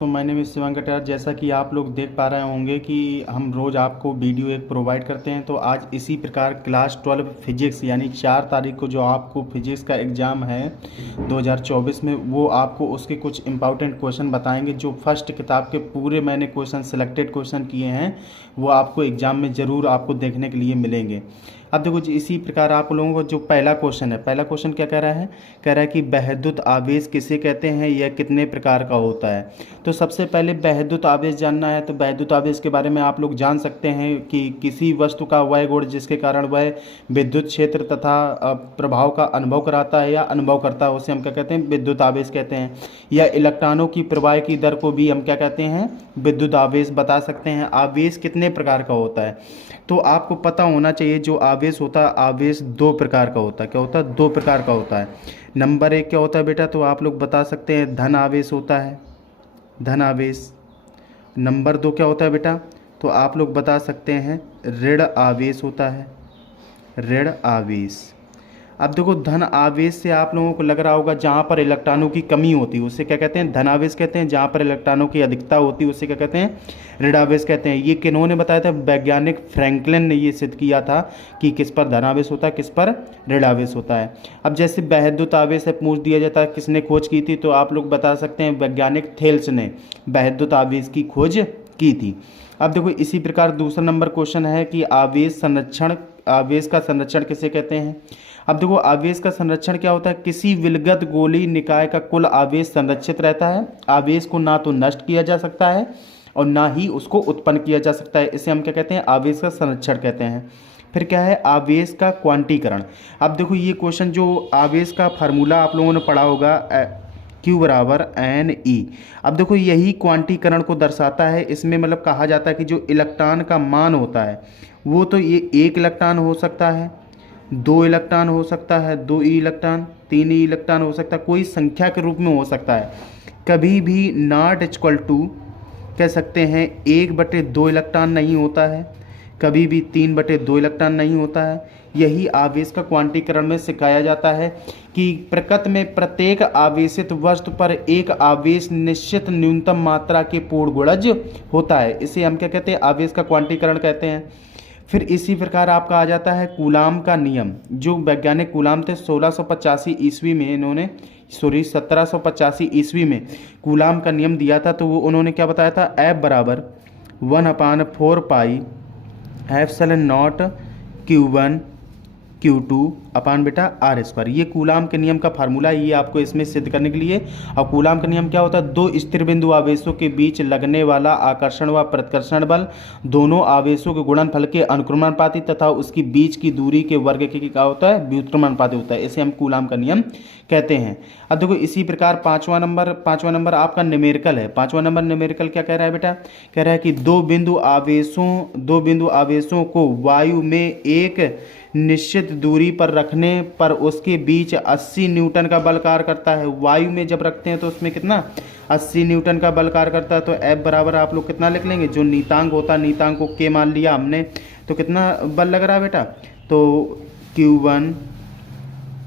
तो my name is Shivang Katiyar. जैसा कि आप लोग देख पा रहे होंगे कि हम रोज़ आपको वीडियो एक प्रोवाइड करते हैं, तो आज इसी प्रकार क्लास 12 फिजिक्स यानी 4 तारीख को जो आपको फिजिक्स का एग्ज़ाम है 2024 में, वो आपको उसके कुछ इंपॉर्टेंट क्वेश्चन बताएंगे। जो फर्स्ट किताब के पूरे मैंने क्वेश्चन सिलेक्टेड क्वेश्चन किए हैं वो आपको एग्ज़ाम में ज़रूर आपको देखने के लिए मिलेंगे। अब देखो जी, इसी प्रकार आप लोगों को जो पहला क्वेश्चन है, पहला क्वेश्चन क्या कह रहा है, कह रहा है कि वैद्युत आवेश किसे कहते हैं, यह कितने प्रकार का होता है। तो सबसे पहले वैद्युत आवेश जानना है। तो वैद्युत आवेश के बारे में आप लोग जान सकते हैं कि किसी वस्तु का वह गुण जिसके कारण वह विद्युत क्षेत्र तथा प्रभाव का अनुभव कराता है या अनुभव करता है, उसे हम क्या कहते हैं, विद्युत आवेश कहते हैं। या इलेक्ट्रॉनों की प्रवाह की दर को भी हम क्या कहते हैं, विद्युत आवेश बता सकते हैं। आवेश कितने प्रकार का होता है, तो आपको पता होना चाहिए जो आवेश होता है, आवेश दो प्रकार का होता है। क्या होता है, दो प्रकार का होता है। नंबर एक क्या होता है बेटा, तो आप लोग बता सकते हैं धन आवेश होता है, धन आवेश। नंबर दो क्या होता है बेटा, तो आप लोग बता सकते हैं ऋण आवेश होता है, ऋण आवेश। अब देखो, धन आवेश से आप लोगों को लग रहा होगा जहाँ पर इलेक्ट्रॉनों की कमी होती है उसे क्या कहते हैं, धन आवेश कहते हैं। जहाँ पर इलेक्ट्रॉनों की अधिकता होती है उसे क्या कहते हैं, ऋण आवेश कहते हैं। ये किन्होंने बताया था, वैज्ञानिक फ्रैंकलिन ने ये सिद्ध किया था कि किस पर धन आवेश होता है, किस पर ऋण आवेश होता है। अब जैसे वैद्युत आवेश से पूछ दिया जाता है किसने खोज की थी, तो आप लोग बता सकते हैं वैज्ञानिक थेल्स ने वैद्युत आवेश की खोज की थी। अब देखो, इसी प्रकार दूसरा नंबर क्वेश्चन है कि आवेश संरक्षण, आवेश का संरक्षण किसे कहते हैं। अब देखो, आवेश का संरक्षण क्या होता है, किसी विलगत गोलीय निकाय का कुल आवेश संरक्षित रहता है। आवेश को ना तो नष्ट किया जा सकता है और ना ही उसको उत्पन्न किया जा सकता है। इसे हम क्या कहते हैं, आवेश का संरक्षण कहते हैं। फिर क्या है, आवेश का क्वांटीकरण। अब देखो, ये क्वेश्चन जो आवेश का फार्मूला आप लोगों ने पढ़ा होगा, Q बराबर NE। अब देखो, यही क्वांटीकरण को दर्शाता है। इसमें मतलब कहा जाता है कि जो इलेक्ट्रॉन का मान होता है वो तो ये एक इलेक्ट्रॉन हो सकता है, दो इलेक्ट्रॉन हो सकता है, दो ई इलेक्ट्रॉन, तीन ई इलेक्ट्रॉन हो सकता है, कोई संख्या के रूप में हो सकता है। कभी भी नॉट इक्वल टू कह सकते हैं 1/2 इलेक्ट्रॉन नहीं होता है, कभी भी 3/2 इलेक्ट्रॉन नहीं होता है। यही आवेश का क्वांटीकरण में सिखाया जाता है कि प्रकृति में प्रत्येक आवेशित वस्तु पर एक आवेश निश्चित न्यूनतम मात्रा के पूर्ण गुणज होता है। इसे हम क्या कहते हैं, आवेश का क्वांटीकरण कहते हैं। फिर इसी प्रकार आपका आ जाता है कूलाम का नियम। जो वैज्ञानिक कूलाम थे 1685 ईस्वी में, इन्होंने 1785 ईस्वी में कूलाम का नियम दिया था। तो वो उन्होंने क्या बताया था, F बराबर 1/4 एप्सिलॉन नॉट Q1 Q2 अपान बेटा R²। ये कूलाम के नियम का फार्मूला है, ये आपको इसमें सिद्ध करने के लिए। और कूलाम का नियम क्या होता है, दो स्थिर बिंदु आवेशों के बीच लगने वाला आकर्षण व प्रतिकर्षण बल दोनों आवेशों के गुणनफल के अनुक्रमानुपाती तथा उसकी बीच की दूरी के वर्ग के क्या होता है, व्युत्क्रमानुपाती होता है। इसे हम कूलाम का नियम कहते हैं। अब देखो, इसी प्रकार पांचवा नंबर आपका न्यूमेरिकल है। पांचवा नंबर न्यूमेरिकल क्या कह रहा है बेटा, कह रहा है कि दो बिंदु आवेशों को वायु में एक निश्चित दूरी पर रखने पर उसके बीच 80 न्यूटन का बल कार्य करता है। वायु में जब रखते हैं तो उसमें कितना, 80 न्यूटन का बल कार्य करता है। तो F बराबर आप लोग कितना लिख लेंगे, जो नीतांक होता है, नीतांक को K मान लिया हमने, तो कितना बल लग रहा है बेटा, तो Q1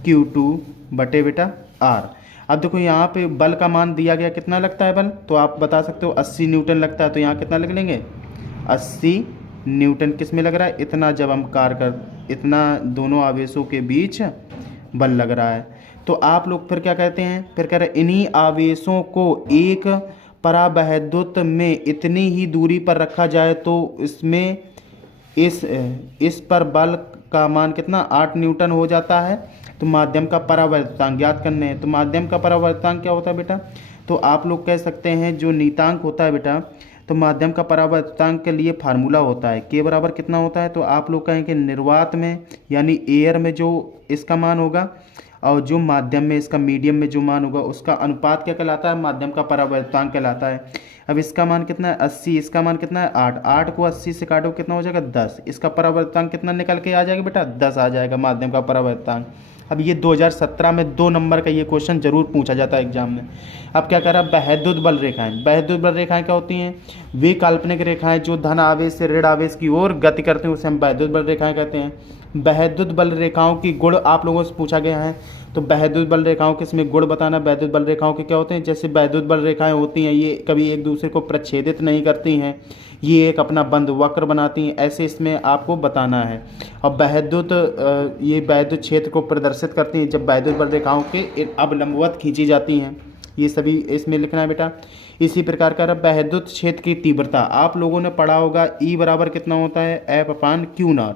Q2 बटे बेटा R। अब देखो, यहाँ पे बल का मान दिया गया, कितना लगता है बल, तो आप बता सकते हो 80 न्यूटन लगता है। तो यहाँ कितना लिख लेंगे, 80 न्यूटन किस में लग रहा है, इतना जब हम कार्य कर, इतना दोनों आवेशों के बीच बल लग रहा है। तो आप लोग फिर क्या कहते हैं, फिर कह रहे हैं इन्हीं आवेशों को एक परावैद्युत में इतनी ही दूरी पर रखा जाए तो इसमें इस पर बल का मान कितना, 8 न्यूटन हो जाता है। तो माध्यम का परावर्तनांक ज्ञात करने हैं। तो माध्यम का परावर्तनांक क्या होता है बेटा, तो आप लोग कह सकते हैं जो नीतांक होता है बेटा, तो माध्यम का परावर्तनांक के लिए फार्मूला होता है K बराबर कितना होता है, तो आप लोग कहें कि निर्वात में यानी एयर में जो इसका मान होगा और जो माध्यम में इसका मीडियम में जो मान होगा उसका अनुपात क्या कहलाता है, माध्यम का परावर्तनांक कहलाता है। अब इसका मान कितना है, 80, इसका मान कितना है 8, 8 को 80 से काटो कितना हो जाएगा, 10। इसका परावर्तनांक कितना निकल के आ जाएगा बेटा, 10 आ जाएगा माध्यम का परावर्तनांक। अब ये 2017 में 2 नंबर का ये क्वेश्चन जरूर पूछा जाता है एग्जाम में। अब क्या कर रहा है, वैद्युत बल रेखाएं। वैद्युत बल रेखाएं क्या होती हैं, वे काल्पनिक रेखाएं जो धन आवेश से ऋण आवेश की ओर गति करते हैं, उसे हम वैद्युत बल रेखाएं कहते हैं। वैद्युत बल रेखाओं की गुण आप लोगों से पूछा गया है। तो वैद्युत बल रेखाओं के इसमें गुण बताना। वैद्युत बल रेखाओं के क्या होते हैं, जैसे वैद्युत बल रेखाएं होती हैं ये कभी एक दूसरे को प्रच्छेदित नहीं करती हैं, ये एक अपना बंद वक्र बनाती हैं, ऐसे इसमें आपको बताना है। और ये वैद्युत क्षेत्र को प्रदर्शित करती हैं जब वैद्युत बल रेखाओं के अवलंबवत खींची जाती हैं, ये सभी इसमें लिखना है बेटा। इसी प्रकार का वैद्युत क्षेत्र की तीव्रता आप लोगों ने पढ़ा होगा, ई बराबर कितना होता है, F/Q0,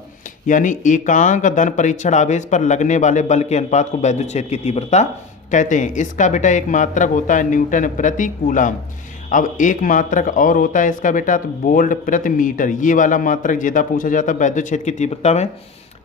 यानी एकांक धन परीक्षण आवेश पर लगने वाले बल के अनुपात को वैद्युत क्षेत्र की तीव्रता कहते हैं। इसका बेटा एक मात्रक होता है न्यूटन प्रति कूलाम। अब एक मात्रक और होता है इसका बेटा, तो वोल्ट प्रति मीटर, ये वाला मात्रक ज़्यादा पूछा जाता है वैद्युत क्षेत्र की तीव्रता में,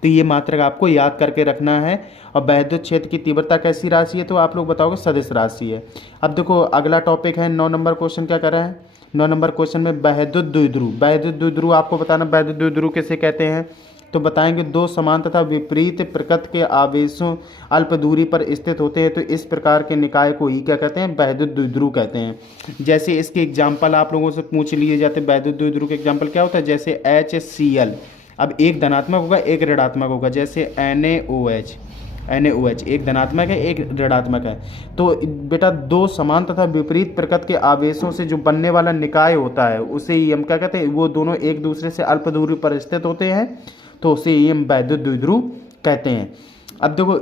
तो ये मात्रक आपको याद करके रखना है। और वैद्युत क्षेत्र की तीव्रता कैसी राशि है, तो आप लोग बताओगे सदिश राशि है। अब देखो अगला टॉपिक है 9 नंबर क्वेश्चन क्या कर रहा है, 9 नंबर क्वेश्चन में वैद्युत द्विध्रुव। वैद्युत द्विध्रुव आपको बताना वैद्युत द्विध्रुव किसे कहते हैं, तो बताएंगे दो समान तथा विपरीत प्रकृति के आवेशों अल्प दूरी पर स्थित होते हैं, तो इस प्रकार के निकाय को ही क्या कहते हैं, वैद्युत द्विध्रुव कहते हैं। जैसे इसके एग्जाम्पल आप लोगों से पूछ लिए जाते हैं, वैद्युत द्विध्रुव के एग्जाम्पल क्या होता है, जैसे HCl, अब एक धनात्मक होगा एक ऋणात्मक होगा, जैसे NaOH एक धनात्मक है एक ऋणात्मक है। तो बेटा दो समान तथा विपरीत प्रकृति के आवेशों से जो बनने वाला निकाय होता है उसे ही हम क्या कहते हैं, वो दोनों एक दूसरे से अल्प दूरी पर स्थित होते हैं, तो उसे ही हम वैद्युत द्विध्रुव कहते हैं। अब देखो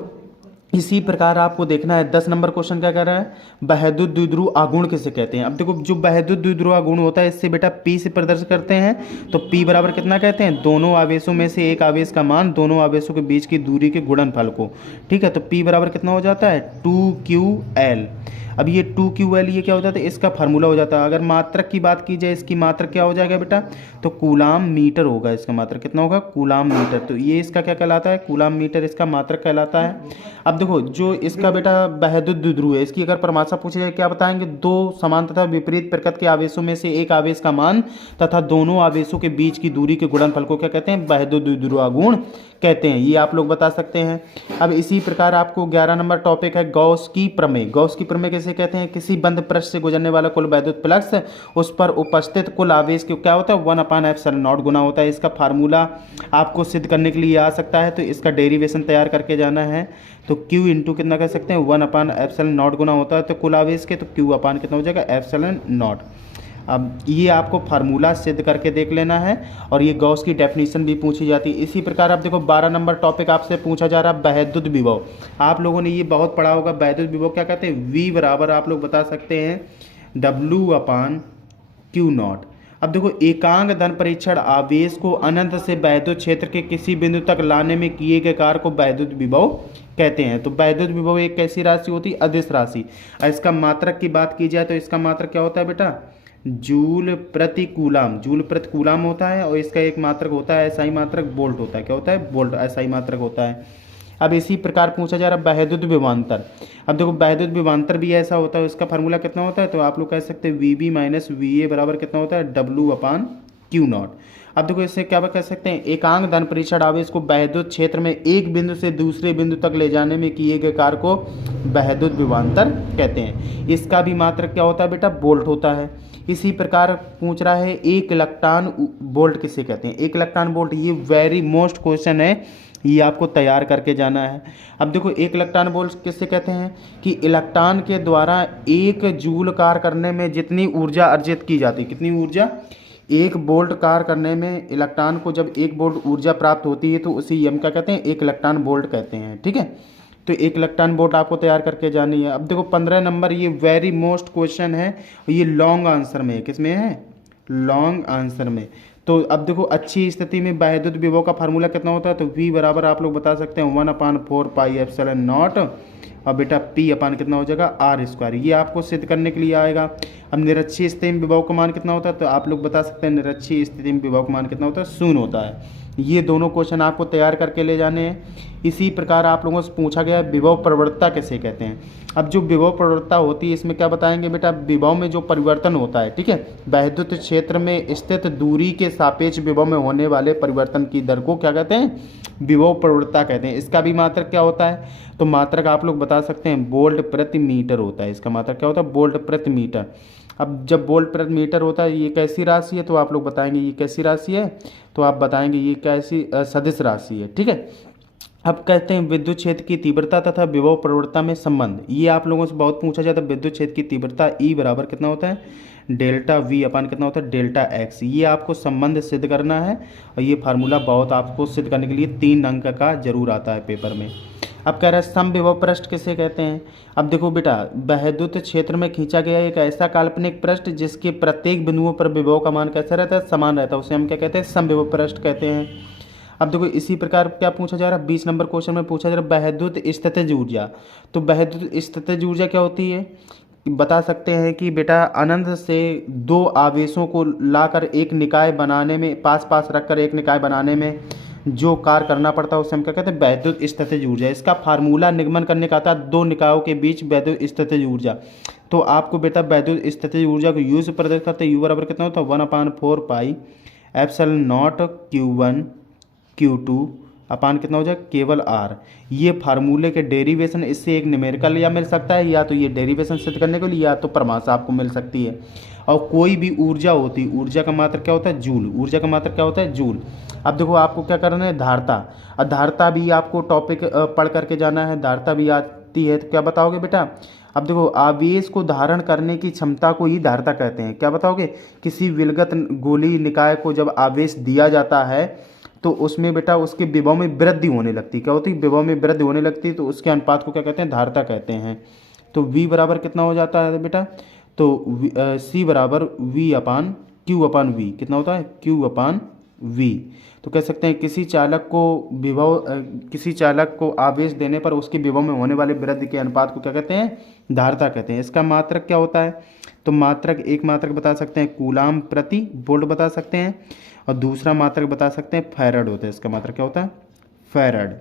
इसी प्रकार आपको देखना है 10 नंबर क्वेश्चन क्या कर रहा है, वैद्युत द्विध्रुव आघूर्ण किसे कहते हैं। अब देखो जो वैद्युत द्विध्रुव आघूर्ण होता है इससे बेटा P से प्रदर्शित करते हैं, तो P बराबर कितना कहते हैं, दोनों आवेशों में से एक आवेश का मान दोनों आवेशों के बीच की दूरी के गुणनफल को, ठीक है। तो P बराबर कितना हो जाता है 2QL। अब ये 2QL ये क्या हो जाता है, इसका फार्मूला हो जाता है। अगर मात्रक की बात की जाए, इसकी मात्रक क्या हो जाएगा बेटा, तो कूलाम मीटर होगा, इसका मात्रक कितना होगा, कूलाम मीटर। तो ये इसका क्या कहलाता है, कूलाम मीटर इसका मात्रक कहलाता है। अब देखो जो इसका बेटा वैद्युत द्विध्रुव है, इसकी अगर परिभाषा पूछी जाए क्या बताएंगे, दो समान तथा विपरीत प्रकृति के आवेशों में से एक आवेश का मान तथा दोनों आवेशों के बीच की दूरी के गुणनफल को क्या कहते हैं, वैद्युत द्विध्रुव आघूर्ण कहते हैं, ये आप लोग बता सकते हैं। अब इसी प्रकार आपको 11 नंबर टॉपिक है गॉस की प्रमेय। गॉस की प्रमेय किसे कहते हैं, किसी बंद पृष्ठ से गुजरने वाला कुल वैद्युत फ्लक्स उस पर उपस्थित कुल आवेश के क्या होता है 1/ε0 गुना होता है। इसका फार्मूला आपको सिद्ध करने के लिए आ सकता है, तो इसका डेरिवेशन तैयार करके जाना है। तो Q इंटू कितना कह सकते हैं 1/ε0 गुना होता है तो कुल आवेश के, तो Q अपान कितना हो जाएगा ε0। अब ये आपको फार्मूला सिद्ध करके देख लेना है, और ये गॉस की डेफिनेशन भी पूछी जाती है। इसी प्रकार आप देखो 12 नंबर टॉपिक आपसे पूछा जा रहा है वैद्युत विभव। आप लोगों ने ये बहुत पढ़ा होगा, वैद्युत विभव क्या कहते हैं, V बराबर आप लोग बता सकते हैं W/Q0। अब देखो एकांक धन परीक्षण आवेश को अनंत से वैद्युत क्षेत्र के किसी बिंदु तक लाने में किए गए कार्य को वैद्युत विभव कहते हैं। तो वैद्युत विभव एक कैसी राशि होती है, अदिश राशि। इसका मात्रक की बात की जाए तो इसका मात्रक क्या होता है बेटा, जूल प्रति कूलाम, जूल प्रति कूलाम होता है। और इसका एक मात्रक होता है एसआई मात्रक, वोल्ट होता है, क्या होता है, वोल्ट एसआई मात्रक होता है। अब इसी प्रकार पूछा जा रहा है वैद्युत विभवांतर। अब देखो वैद्युत विभवांतर भी ऐसा होता है, इसका फार्मूला कितना होता है, तो आप लोग कह सकते हैं VB माइनस VA बराबर कितना होता है W/Q0। अब देखो इससे क्या कह सकते हैं, एकांक धन परीक्षण आवेश को वैद्युत क्षेत्र में एक बिंदु से दूसरे बिंदु तक ले जाने में किए गए कार्य को वैद्युत विभवांतर कहते हैं। इसका भी मात्रक क्या होता है बेटा, वोल्ट होता है। इसी प्रकार पूछ रहा है एक इलेक्ट्रॉन वोल्ट किसे कहते हैं, एक इलेक्ट्रॉन वोल्ट, ये वेरी मोस्ट क्वेश्चन है, ये आपको तैयार करके जाना है। अब देखो एक इलेक्ट्रॉन वोल्ट किससे कहते हैं, कि इलेक्ट्रॉन के द्वारा एक जूल कार्य करने में जितनी ऊर्जा अर्जित की जाती है, कितनी ऊर्जा, एक वोल्ट कार्य करने में इलेक्ट्रॉन को जब एक वोल्ट ऊर्जा प्राप्त होती है तो उसी हम क्या कहते हैं, एक इलेक्ट्रॉन वोल्ट कहते हैं, ठीक है। तो एक इलेक्ट्रॉन वोल्ट आपको तैयार करके जानी है। अब देखो 15 नंबर, ये वेरी मोस्ट क्वेश्चन है, ये लॉन्ग आंसर में है, किसमें है, लॉन्ग आंसर में। तो अब देखो अच्छी स्थिति में वैद्युत विभव का फार्मूला कितना होता है, तो V बराबर आप लोग बता सकते हैं 1/4πε0, और बेटा P अपान कितना हो जाएगा R²। ये आपको सिद्ध करने के लिए आएगा। अब निरक्षीय स्थिति में विभव का मान कितना होता है, तो आप लोग बता सकते हैं निरक्षीय स्थिति में विभव का मान कितना होता है, 0 होता है। ये दोनों क्वेश्चन आपको तैयार करके ले जाने हैं। इसी प्रकार आप लोगों से पूछा गया विभव प्रवणता किसे कहते हैं। अब जो विभव प्रवणता होती है इसमें क्या बताएंगे बेटा, विभव में जो परिवर्तन होता है, ठीक है, वैद्युत क्षेत्र में स्थित दूरी के सापेक्ष विभव में होने वाले परिवर्तन की दर को क्या कहते हैं, विभव प्रवणता कहते हैं। इसका भी मात्रक क्या होता है, तो मात्रक आप लोग बता सकते हैं वोल्ट प्रति मीटर होता है। इसका मात्रक क्या होता है, वोल्ट प्रति मीटर। अब जब वोल्ट प्रति मीटर होता है ये कैसी राशि है, तो आप लोग बताएंगे ये कैसी राशि है, तो आप बताएंगे ये कैसी सदिश राशि है, ठीक है। अब कहते हैं विद्युत क्षेत्र की तीव्रता तथा विभव प्रवणता में संबंध। ये आप लोगों से बहुत पूछा जाता है। विद्युत क्षेत्र की तीव्रता ई बराबर कितना होता है, डेल्टा वी अपान कितना होता है, डेल्टा एक्स। ये आपको संबंध सिद्ध करना है और ये फार्मूला बहुत आपको सिद्ध करने के लिए 3 अंक का जरूर आता है पेपर में। अब कह रहा है समविभव पृष्ठ किसे कहते हैं। अब देखो बेटा, वैद्युत क्षेत्र में खींचा गया एक ऐसा काल्पनिक पृष्ठ जिसके प्रत्येक बिंदुओं पर विभव का मान कैसा रहता है, समान रहता है, उसे हम क्या कहते हैं, समविभव पृष्ठ कहते हैं। अब देखो इसी प्रकार क्या पूछा जा रहा है, 20 नंबर क्वेश्चन में पूछा जा रहा है वैद्युत स्थितिज ऊर्जा। तो वैद्युत स्थितिज ऊर्जा क्या होती है, बता सकते हैं कि बेटा अनंत से 2 आवेशों को लाकर एक निकाय बनाने में, पास पास रखकर एक निकाय बनाने में जो कार्य करना पड़ता है उसे हम क्या कहते हैं, वैद्युत स्थितिज ऊर्जा। इसका फार्मूला निगमन करने का आता है 2 निकायों के बीच वैद्युत स्थितिज ऊर्जा। तो आपको बेटा वैद्युत स्थितिज ऊर्जा को यू से प्रदर्शित करते हैं। यू बराबर कितना होता है, 1/4 pi epsilon not Q1 Q2 अपान कितना हो जाए, केवल R। ये फार्मूले के डेरिवेशन, इससे एक न्यूमेरिकल या मिल सकता है, या तो ये डेरिवेशन सिद्ध करने के लिए, या तो परिभाषा आपको मिल सकती है। और कोई भी ऊर्जा होती, ऊर्जा का मात्रक क्या होता है, जूल। ऊर्जा का मात्रक क्या होता है, जूल। अब देखो आपको क्या करना है, धारता। और धारता भी आपको टॉपिक पढ़ करके जाना है, धारता भी आती है। तो क्या बताओगे बेटा, अब देखो आवेश को धारण करने की क्षमता को ही धारता कहते हैं। क्या बताओगे, किसी विलगत गोलीय निकाय को जब आवेश दिया जाता है तो उसमें बेटा उसके विभव में वृद्धि होने लगती। क्या होती है, विभव में वृद्धि होने लगती, तो उसके अनुपात को क्या कहते हैं, धारता कहते हैं। तो V बराबर कितना हो जाता है बेटा, तो C बराबर V अपान Q अपान V कितना होता है, Q अपान V। तो कह सकते हैं किसी चालक को आवेश देने पर उसके विभव में होने वाले वृद्धि के अनुपात को क्या कहते हैं, धारता कहते हैं। इसका मात्रक क्या होता है, तो मात्रक, एक मात्रक बता सकते हैं कूलाम प्रति वोल्ट बता सकते हैं, और दूसरा मात्रक बता सकते हैं फैराड होता है। इसका मात्रक क्या होता है, फैराड।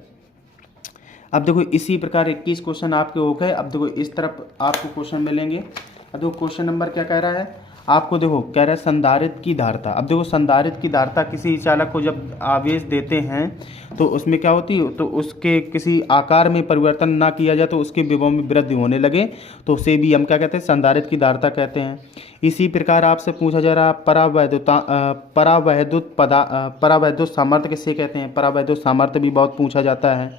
अब देखो इसी प्रकार 21 क्वेश्चन आपके हो गए। अब देखो इस तरफ आपको क्वेश्चन मिलेंगे। अब देखो क्वेश्चन नंबर क्या कह रहा है आपको, देखो कह रहा है संधारित्र की धारता। अब देखो संधारित्र की धारता, किसी चालक को जब आवेश देते हैं तो उसमें क्या होती है, तो उसके किसी आकार में परिवर्तन ना किया जाए तो उसके विभव में वृद्धि होने लगे, तो उसे भी हम क्या कहते हैं, संधारित्र की धारता कहते हैं। इसी प्रकार आपसे पूछा जा रहा है परावैद्युत सामर्थ्य किसे कहते हैं। परावैद्युत सामर्थ्य भी बहुत पूछा जाता है।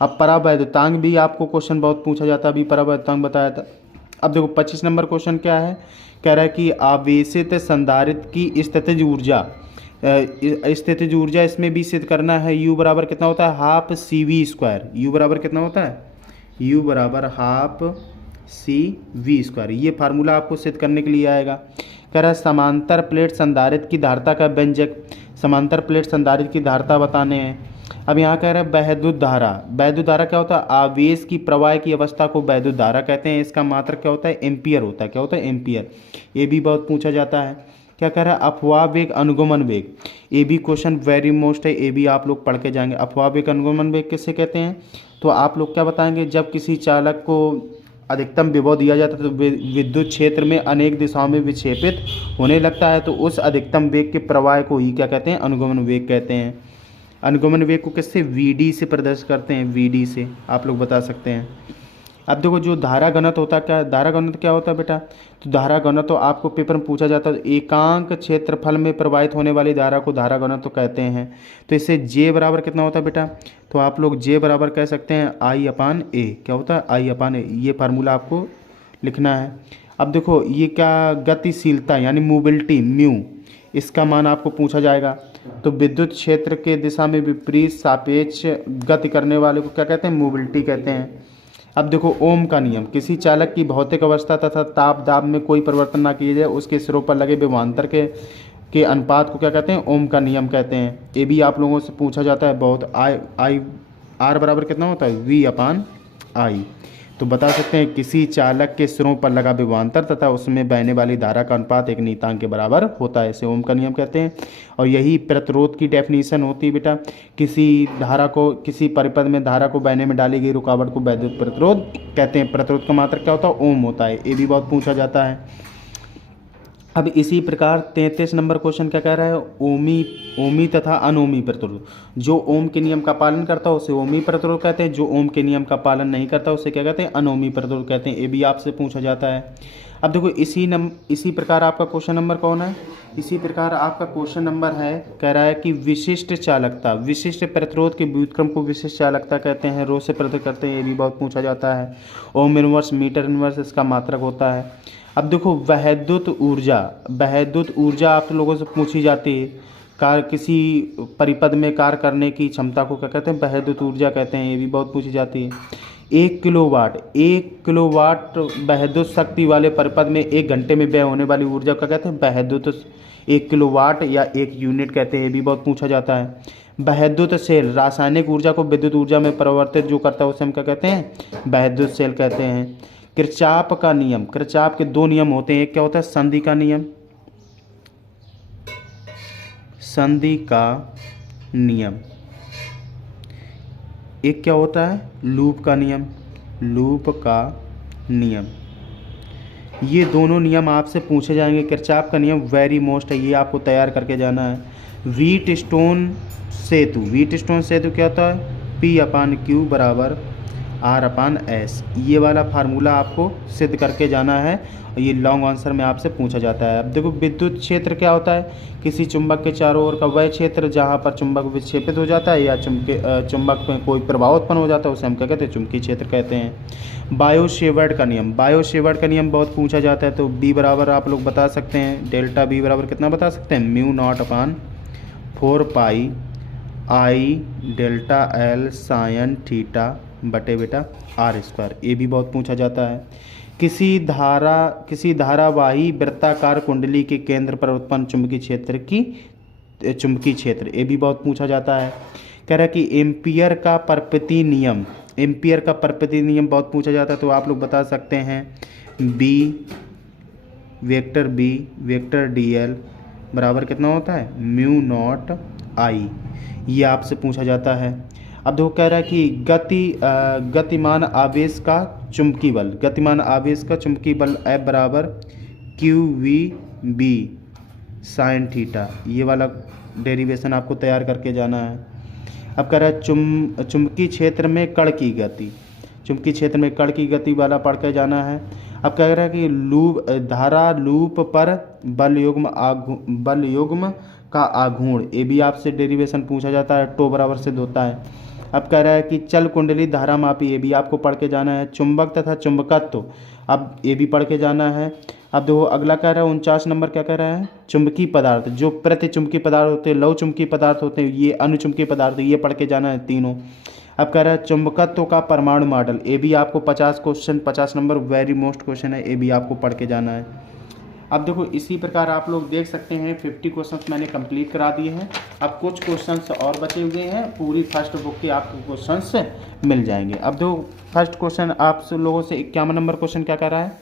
अब परावैद्युतांक भी आपको क्वेश्चन बहुत पूछा जाता है, अभी परावैद्युतांक बताया था। अब देखो 25 नंबर क्वेश्चन क्या है, कह रहा है कि आवेशित संधारित्र की स्थितिज ऊर्जा इसमें भी सिद्ध करना है। U बराबर कितना होता है, हाफ CV²। U बराबर कितना होता है, U बराबर हाफ CV²। ये फार्मूला आपको सिद्ध करने के लिए आएगा। कह रहा है समांतर प्लेट संधारित्र की धारता का व्यंजक। समांतर प्लेट संधारित्र की धारता बताने हैं। अब यहाँ कह रहा है वैद्युत धारा। वैद्युत धारा क्या होता है, आवेश की प्रवाह की अवस्था को वैद्युत धारा कहते हैं। इसका मात्रक क्या होता है, एम्पियर होता है। क्या होता है, एम्पियर। ये भी बहुत पूछा जाता है। क्या कह रहा है, अफवाह वेग अनुगमन वेग। ये भी क्वेश्चन वेरी मोस्ट है, ये भी आप लोग पढ़ के जाएंगे। अफवाह वेग अनुगमन वेग किससे कहते हैं, तो आप लोग क्या बताएंगे, जब किसी चालक को अधिकतम विभव दिया जाता है तो विद्युत क्षेत्र में अनेक दिशाओं में विक्षेपित होने लगता है, तो उस अधिकतम वेग के प्रवाह को ही क्या कहते हैं, अनुगमन वेग कहते हैं। अनुगमन वेग को किससे, VD से प्रदर्शित करते हैं, VD से आप लोग बता सकते हैं। अब देखो जो धारा घनत्व होता है, क्या धारा घनत्व क्या होता है बेटा, तो धारा घनत्व तो आपको पेपर में पूछा जाता है। एकांक क्षेत्रफल में प्रवाहित होने वाली धारा को धारा घनत्व कहते हैं। तो इससे J बराबर कितना होता है बेटा, तो आप लोग J बराबर कह सकते हैं I/A। क्या होता है, I/A। ये फार्मूला आपको लिखना है। अब देखो ये क्या, गतिशीलता यानी मोबिलिटी म्यू, इसका मान आपको पूछा जाएगा। तो विद्युत क्षेत्र के दिशा में विपरीत सापेक्ष गति करने वाले को क्या कहते हैं, मोबिलिटी कहते हैं। अब देखो ओम का नियम, किसी चालक की भौतिक अवस्था तथा ताप दाब में कोई परिवर्तन ना किया जाए उसके सिरों पर लगे विभवांतर के अनुपात को क्या कहते हैं, ओम का नियम कहते हैं। ये भी आप लोगों से पूछा जाता है बहुत। R बराबर कितना होता है, V/I। तो बता सकते हैं किसी चालक के सिरों पर लगा विभवांतर तथा उसमें बहने वाली धारा का अनुपात एक नियतांक के बराबर होता है, इसे ओम का नियम कहते हैं। और यही प्रतिरोध की डेफिनेशन होती है बेटा, किसी धारा को, किसी परिपथ में धारा को बहने में डाली गई रुकावट को वैद्युत प्रतिरोध कहते हैं। प्रतिरोध का मात्रक क्या होता है, ओम होता है। ये भी बहुत पूछा जाता है। अब इसी प्रकार 33 नंबर क्वेश्चन क्या कह रहा है, ओमी तथा अनोमी प्रतिरोध। जो ओम के नियम का पालन करता है उसे ओमी प्रतिरोध कहते हैं, जो ओम के नियम का पालन नहीं करता उसे क्या कहते हैं, अनोमी प्रतिरोध कहते हैं। ये भी आपसे पूछा जाता है। अब देखो इसी प्रकार आपका क्वेश्चन नंबर कौन है, इसी प्रकार आपका क्वेश्चन नंबर है, कह रहा है कि विशिष्ट चालकता, विशिष्ट प्रतिरोध के व्युत्क्रम को विशिष्ट चालकता कहते हैं, रो से प्रतिरोध करते हैं, ये भी बहुत पूछा जाता है। ओम इनवर्स, मीटर इनवर्स इसका मात्रक होता है। अब देखो वैद्युत ऊर्जा आप लोगों से पूछी जाती है, किसी परिपथ में कार्य करने की क्षमता को क्या कहते हैं, वैद्युत ऊर्जा कहते हैं, ये भी बहुत पूछी जाती है। 1 किलोवाट वैद्युत शक्ति वाले परिपथ में 1 घंटे में व्यय होने वाली ऊर्जा का कहते हैं वैद्युत, 1 किलोवाट या 1 यूनिट कहते हैं, ये भी बहुत पूछा जाता है। वैद्युत सेल, रासायनिक ऊर्जा को विद्युत ऊर्जा में परिवर्तित जो करता है उसे हम क्या कहते हैं, वैद्युत सेल कहते हैं। किरचॉफ का नियम, किरचॉफ के 2 नियम होते हैं, एक क्या होता है संधि का नियम, संधि का नियम, एक क्या होता है लूप का नियम, लूप का नियम। ये दोनों नियम आपसे पूछे जाएंगे। किरचॉफ का नियम वेरी मोस्ट है, ये आपको तैयार करके जाना है। व्हीटस्टोन सेतु, व्हीटस्टोन सेतु क्या होता है, P/Q बराबर R/S, ये वाला फार्मूला आपको सिद्ध करके जाना है, और ये लॉन्ग आंसर में आपसे पूछा जाता है। अब देखो विद्युत क्षेत्र क्या होता है, किसी चुंबक के चारों ओर का वह क्षेत्र जहाँ पर चुंबक विक्षेपित हो जाता है या चुंबक में कोई प्रभाव उत्पन्न हो जाता है उसे हम क्या कहते हैं, चुंबकीय क्षेत्र कहते हैं। बायो सेवर्ट का नियम, बायो सेवर्ट का नियम बहुत पूछा जाता है, तो B बराबर आप लोग बता सकते हैं, डेल्टा B बराबर कितना बता सकते हैं, μ0/4πI∆L sin थीटा बटे बेटा R², ये भी बहुत पूछा जाता है। किसी धारावाही वृत्ताकार कुंडली के केंद्र पर उत्पन्न चुंबकीय क्षेत्र, ये भी बहुत पूछा जाता है। कह रहा है कि एम्पियर का परपति नियम, एम्पियर का परपति नियम बहुत पूछा जाता है, तो आप लोग बता सकते हैं वेक्टर dl बराबर कितना होता है, μ0I, ये आपसे पूछा जाता है। अब देखो कह रहा है कि गतिमान आवेश का चुंबकीय बल, गतिमान आवेश का चुंबकीय बल F बराबर QVB sin थीटा, ये वाला डेरिवेशन आपको तैयार करके जाना है। अब कह रहा है चुंबकीय क्षेत्र में कण की गति, चुंबकीय क्षेत्र में कण की गति वाला पढ़ के जाना है। अब कह रहा है कि धारा लूप पर बल युग्म का आघूर्ण, ये भी आपसे डेरिवेशन पूछा जाता है, टो बराबर सिद्ध होता है। अब कह रहा है कि चल कुंडली धारा मापी, ये भी आपको पढ़ के जाना है। चुंबक तथा चुंबकत्व, अब ये भी पढ़ के जाना है। अब देखो अगला कह रहा है 49 नंबर क्या कह रहा है, चुंबकीय पदार्थ, जो प्रति चुंबकीय पदार्थ होते हैं, लव चुंबकीय पदार्थ होते हैं, ये अनुचुंबकीय पदार्थ, ये पढ़ के जाना है तीनों। अब कह रहा है चुंबकत्व का परमाणु मॉडल, ये भी आपको 50 नंबर वेरी मोस्ट क्वेश्चन है, ये भी आपको पढ़ के जाना है। अब देखो इसी प्रकार आप लोग देख सकते हैं 50 क्वेश्चंस मैंने कंप्लीट करा दिए हैं। अब कुछ क्वेश्चंस और बचे हुए हैं, पूरी फर्स्ट बुक के आपको क्वेश्चंस मिल जाएंगे। अब देखो फर्स्ट क्वेश्चन आप लोगों से 51 नंबर क्वेश्चन क्या कर रहा है,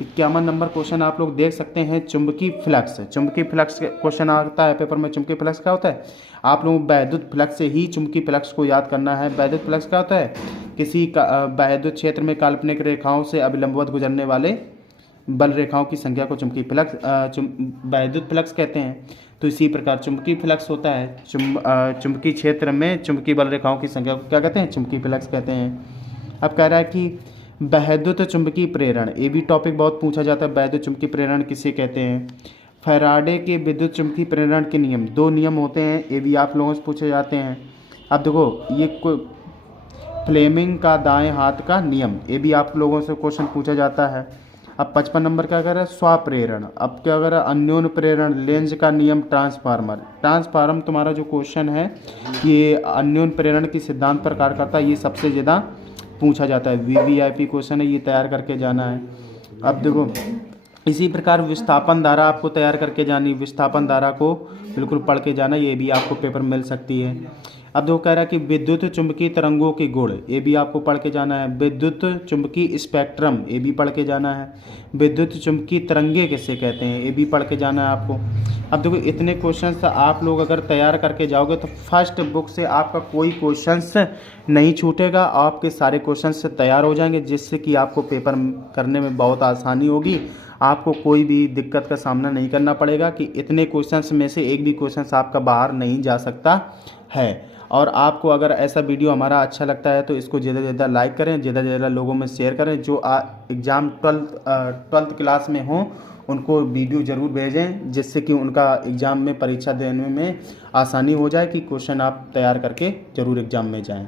51 नंबर क्वेश्चन आप लोग देख सकते हैं चुंबकीय फ्लक्स, चुंबकीय फ्लक्स क्वेश्चन आता है पेपर में। चुंबकीय फ्लक्स क्या होता है, आप लोगों को वैद्युत फ्लक्स से ही चुंबकीय फ्लक्स को याद करना है। वैद्युत फ्लक्स क्या होता है, किसी वैद्युत क्षेत्र में काल्पनिक रेखाओं से अभिलंबवत गुजरने वाले बल रेखाओं की संख्या को चुंबकीय फ्लक्स वैद्युत फ्लक्स कहते हैं। तो इसी प्रकार चुंबकीय फ्लक्स होता है, चुंबकीय क्षेत्र में चुंबकीय बल रेखाओं की संख्या को क्या कहते हैं, चुंबकीय फ्लक्स कहते हैं। अब कह रहा है कि वैद्युत चुंबकीय प्रेरण, ये भी टॉपिक बहुत पूछा जाता है, वैद्युत चुंबकीय प्रेरण किसे कहते हैं। फैराडे के विद्युत चुंबकीय प्रेरण के नियम, 2 नियम होते हैं, ये भी आप लोगों से पूछे जाते हैं। अब देखो ये फ्लेमिंग का दाएं हाथ का नियम, ये भी आप लोगों से क्वेश्चन पूछा जाता है। अब 55 नंबर क्या कर रहा है, स्वप्रेरण। अब क्या कर रहा है, अन्योन्य प्रेरण, लेंज का नियम, ट्रांसफार्मर तुम्हारा जो क्वेश्चन है ये अन्योन्य प्रेरण के सिद्धांत पर कार्य करता है, ये सबसे ज़्यादा पूछा जाता है, VVIP क्वेश्चन है, ये तैयार करके जाना है। अब देखो इसी प्रकार विस्थापन धारा आपको तैयार करके जानी, विस्थापन धारा को बिल्कुल पढ़ के जाना, ये भी आपको पेपर मिल सकती है। अब देखो कह रहा है कि विद्युत चुंबकीय तरंगों के गुण, ये भी आपको पढ़ के जाना है। विद्युत चुंबकीय स्पेक्ट्रम, ये भी पढ़ के जाना है। विद्युत चुंबकीय तरंगे किसे कहते हैं, ये भी पढ़ के जाना है आपको। अब देखो इतने क्वेश्चंस आप लोग अगर तैयार करके जाओगे तो फर्स्ट बुक से आपका कोई क्वेश्चंस नहीं छूटेगा, आपके सारे क्वेश्चंस तैयार हो जाएंगे, जिससे कि आपको पेपर करने में बहुत आसानी होगी, आपको कोई भी दिक्कत का सामना नहीं करना पड़ेगा कि इतने क्वेश्चंस में से एक भी क्वेश्चंस आपका बाहर नहीं जा सकता है। और आपको अगर ऐसा वीडियो हमारा अच्छा लगता है तो इसको ज़्यादा से ज़्यादा लाइक करें, ज़्यादा से ज़्यादा लोगों में शेयर करें। जो एग्ज़ाम ट्वेल्थ क्लास में हों उनको वीडियो ज़रूर भेजें, जिससे कि उनका एग्ज़ाम में परीक्षा देने में आसानी हो जाए, कि क्वेश्चन आप तैयार करके ज़रूर एग्ज़ाम में जाएं।